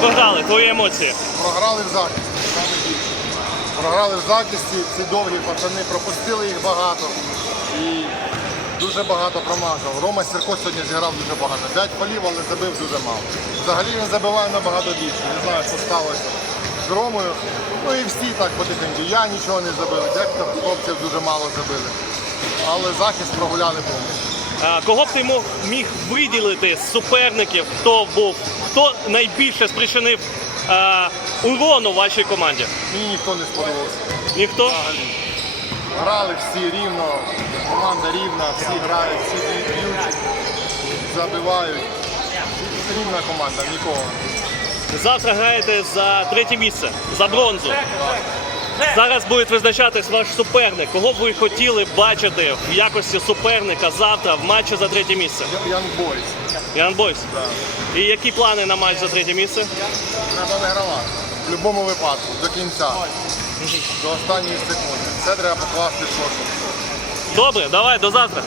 програли? Твої емоції? Програли в захисті. саме більше. Програли в захисті, ці довгі пацани пропустили їх багато і дуже багато промазав. Рома Сірко сьогодні зіграв дуже багато. П'ять полів, але забив дуже мало. Взагалі він забиває набагато більше. Не знаю, що сталося з Ромою. Ну і всі так потихеньку. Я нічого не забив, дехто хлопців дуже мало забили. Але захист прогуляли повністю. А, кого б ти мог, міг виділити з суперників, хто був, хто найбільше спричинив е, урону вашій команді? Мені ніхто не сподобався. Ніхто? Взагалі. Грали всі рівно, команда рівна, всі грають, всі б'ють, забивають. Рівна команда, нікого. Завтра граєте за третє місце, за бронзу. Зараз буде визначатись ваш суперник. Кого б ви хотіли бачити в якості суперника завтра в матчі за третє місце? Ян Бойс. Ян Бойс. І які плани на матч за третє місце? Треба вигравати. В будь-якому випадку, до кінця. До останньої секунди. Це треба покласти в кошик. Добре, давай до завтра.